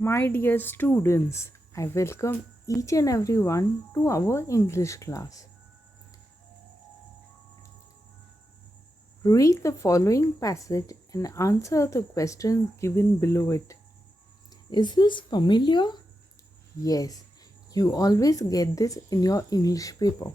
My dear students, I welcome each and everyone to our English class. Read the following passage and answer the questions given below it. Is this familiar? Yes, you always get this in your English paper.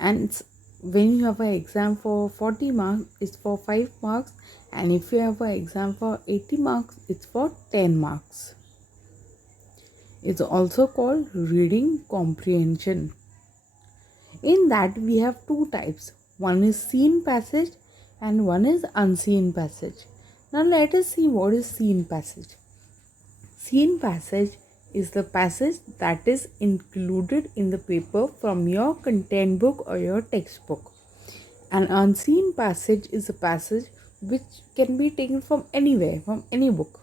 And when you have an exam for 40 marks, it's for 5 marks, and if you have an exam for 80 marks, it's for 10 marks. It's also called reading comprehension. In that, we have two types. One is seen passage and one is unseen passage. Now let us see what is seen passage. Seen passage is the passage that is included in the paper from your content book or your textbook. An unseen passage is a passage which can be taken from anywhere, from any book,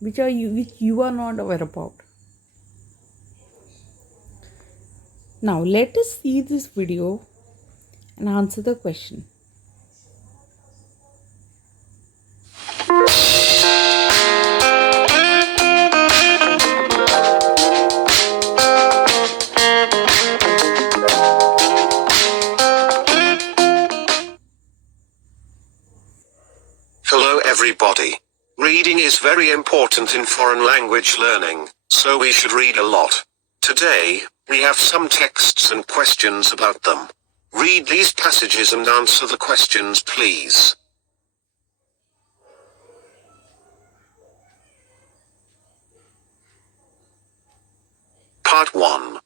which you are not aware about. Now let us see this video and answer the question. Hello everybody. Reading is very important in foreign language learning, so we should read a lot. Today, we have some texts and questions about them. Read these passages and answer the questions, please. Part 1.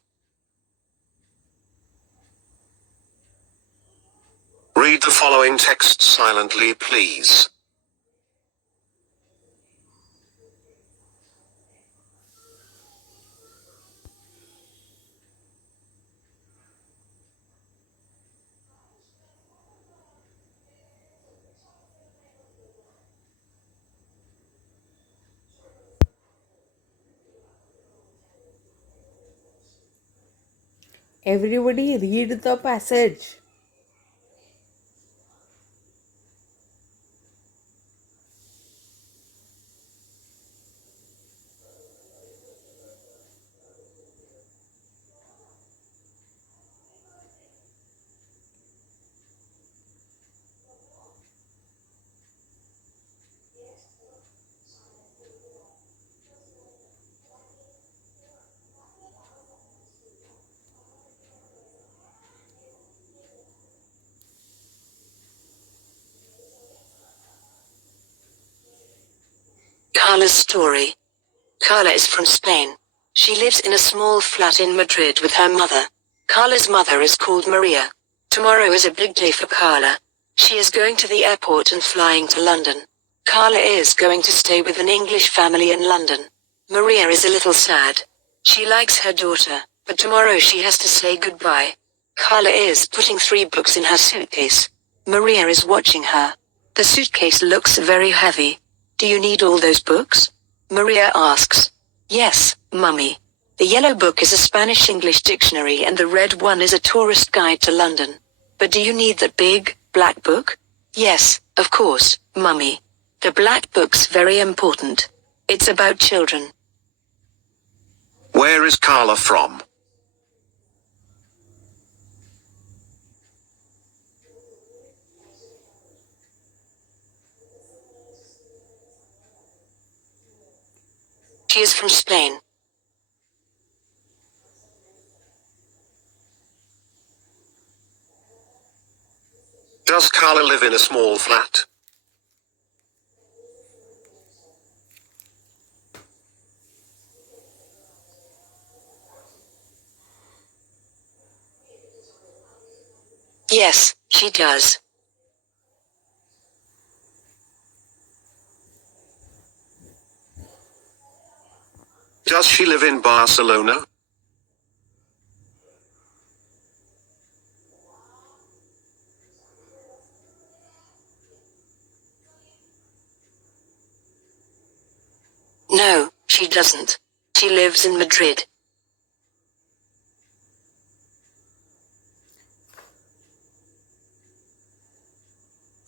Read the following text silently, please. Everybody read the passage. Carla's story. Carla is from Spain. She lives in a small flat in Madrid with her mother. Carla's mother is called Maria. Tomorrow is a big day for Carla. She is going to the airport and flying to London. Carla is going to stay with an English family in London. Maria is a little sad. She likes her daughter, but tomorrow she has to say goodbye. Carla is putting 3 books in her suitcase. Maria is watching her. The suitcase looks very heavy. Do you need all those books? Maria asks. Yes, Mummy. The yellow book is a Spanish-English dictionary and the red one is a tourist guide to London. But do you need that big, black book? Yes, of course, Mummy. The black book's very important. It's about children. Where is Carla from? She is from Spain. Does Carla live in a small flat? Yes, she does. Does she live in Barcelona? No, she doesn't. She lives in Madrid.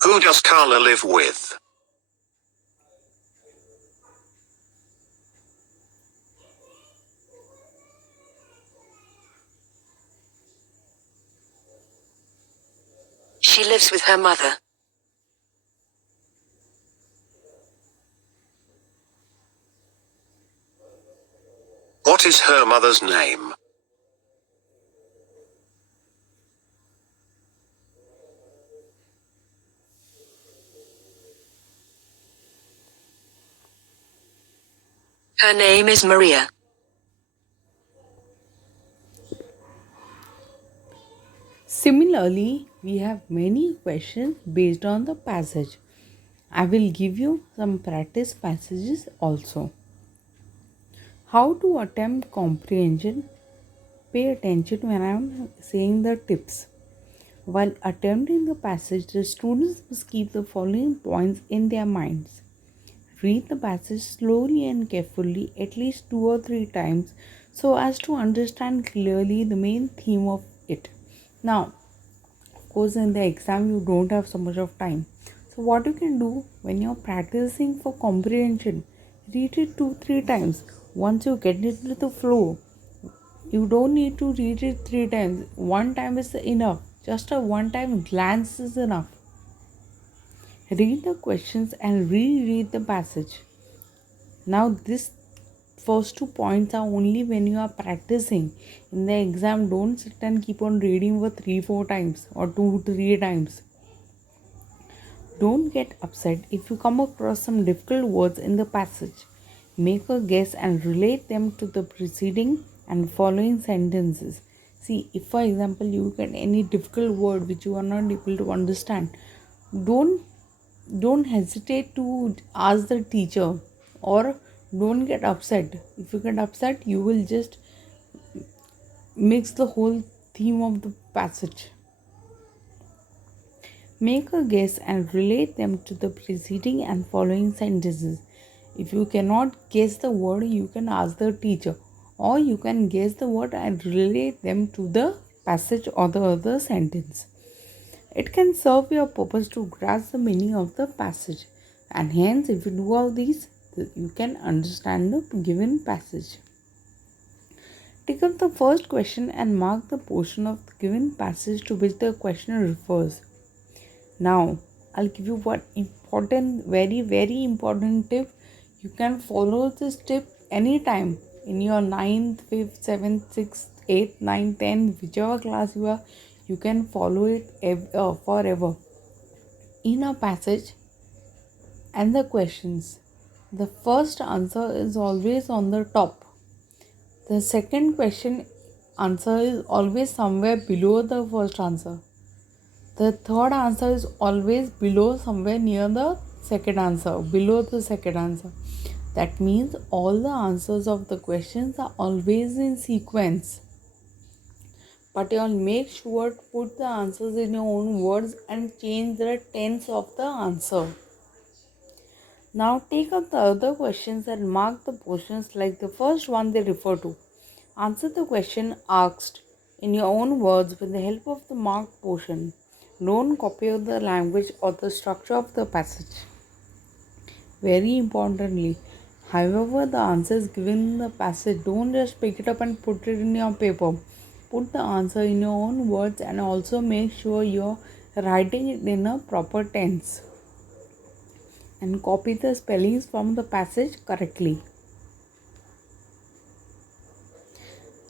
Who does Carla live with? She lives with her mother. What is her mother's name? Her name is Maria. Similarly, we have many questions based on the passage. I will give you some practice passages also. How to attempt comprehension? Pay attention when I am saying the tips. While attempting the passage, the students must keep the following points in their minds. Read the passage slowly and carefully at least 2 or 3 times so as to understand clearly the main theme of it. Now, of course, in the exam, you don't have so much of time. So, what you can do when you're practicing for comprehension, read it 2 3 times. Once you get into the flow, you don't need to read it 3 times. One time is enough. Just a one time glance is enough. Read the questions and reread the passage. Now, this first 2 points are only when you are practicing. In the exam, don't sit and keep on reading for 3 4 times or 2 3 times. Don't get upset if you come across some difficult words in the passage. Make a guess and relate them to the preceding and following sentences. See, if for example you get any difficult word which you are not able to understand, don't hesitate to ask the teacher, or don't get upset. If you get upset, you will just mix the whole theme of the passage. Make a guess and relate them to the preceding and following sentences. If you cannot guess the word, you can ask the teacher, or you can guess the word and relate them to the passage or the other sentence. It can serve your purpose to grasp the meaning of the passage, and hence, if you do all these, you can understand the given passage. Take up the first question and mark the portion of the given passage to which the question refers. Now, I'll give you one important, very important tip. You can follow this tip anytime in your 9th, 5th, 7th, 6th, 8th, 9th, 10th, whichever class you are, you can follow it forever. In a passage and the questions, the first answer is always on the top. The second question answer is always somewhere below the first answer. The third answer is always below, somewhere near the second answer, below the second answer. That means all the answers of the questions are always in sequence. But you'll make sure to put the answers in your own words and change the tense of the answer. Now take up the other questions and mark the portions like the first one they refer to. Answer the question asked in your own words with the help of the marked portion. Don't copy the language or the structure of the passage. Very importantly, however the answer is given in the passage, don't just pick it up and put it in your paper. Put the answer in your own words and also make sure you're writing it in a proper tense. And copy the spellings from the passage correctly.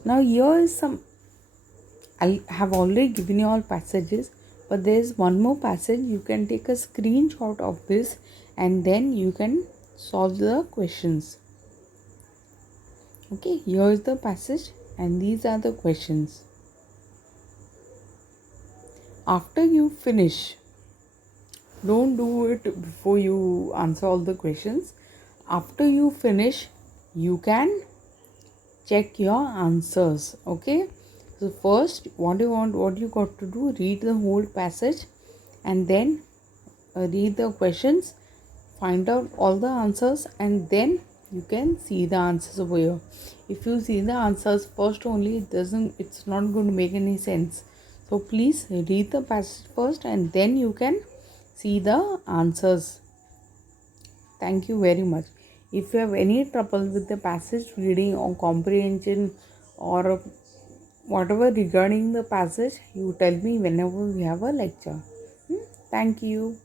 Now here is some, I have already given you all passages, but there is one more passage. You can take a screenshot of this and then you can solve the questions. Okay, here is the passage and these are the questions. After you finish, don't do it before you answer all the questions. After you finish, you can check your answers. Okay, so first what you got to do, read the whole passage and then read the questions, find out all the answers, and then you can see the answers over here. If you see the answers first only, it's not going to make any sense. So please read the passage first and then you can see the answers. Thank you very much. If you have any trouble with the passage reading or comprehension or whatever regarding the passage, you tell me whenever we have a lecture. Thank you.